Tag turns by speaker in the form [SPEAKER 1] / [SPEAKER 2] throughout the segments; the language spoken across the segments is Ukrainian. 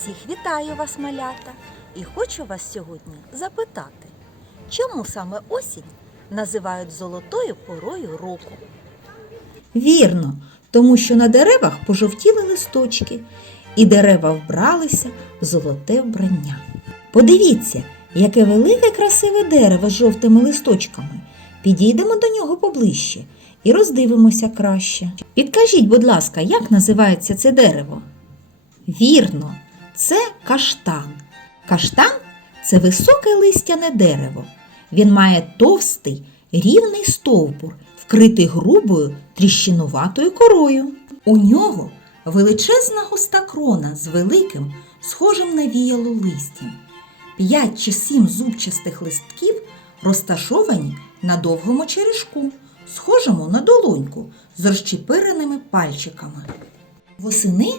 [SPEAKER 1] Всіх вітаю вас, малята, і хочу вас сьогодні запитати, чому саме осінь називають золотою порою року?
[SPEAKER 2] Вірно, тому що на деревах пожовтіли листочки, і дерева вбралися в золоте вбрання. Подивіться, яке велике красиве дерево з жовтими листочками. Підійдемо до нього поближче і роздивимося краще. Підкажіть, будь ласка, як називається це дерево? Вірно, це каштан. Каштан це високе листяне дерево. Він має товстий, рівний стовбур, вкритий грубою тріщинуватою корою. У нього величезна густа крона з великим, схожим на віяло листям. П'ять чи сім зубчастих листків розташовані на довгому черешку, схожому на долоньку з розчепиреними пальчиками. Восени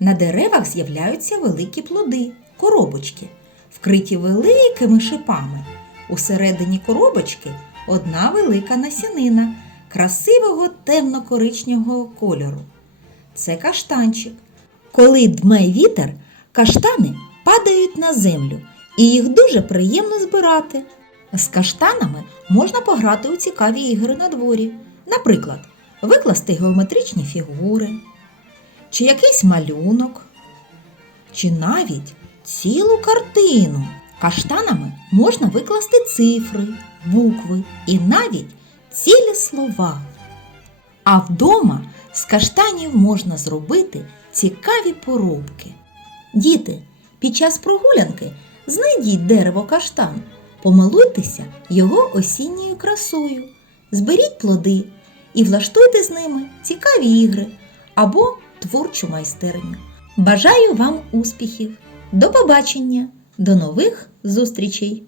[SPEAKER 2] на деревах з'являються великі плоди, коробочки, вкриті великими шипами. Усередині коробочки одна велика насінина красивого темно-коричневого кольору. Це каштанчик. Коли дме вітер, каштани падають на землю, і їх дуже приємно збирати. З каштанами можна пограти у цікаві ігри на дворі. Наприклад, викласти геометричні фігури, чи якийсь малюнок, чи навіть цілу картину. Каштанами можна викласти цифри, букви і навіть цілі слова. А вдома з каштанів можна зробити цікаві поробки. Діти, під час прогулянки знайдіть дерево каштан, помилуйтеся його осінньою красою, зберіть плоди і влаштуйте з ними цікаві ігри або творчу майстерню. Бажаю вам успіхів! До побачення! До нових зустрічей!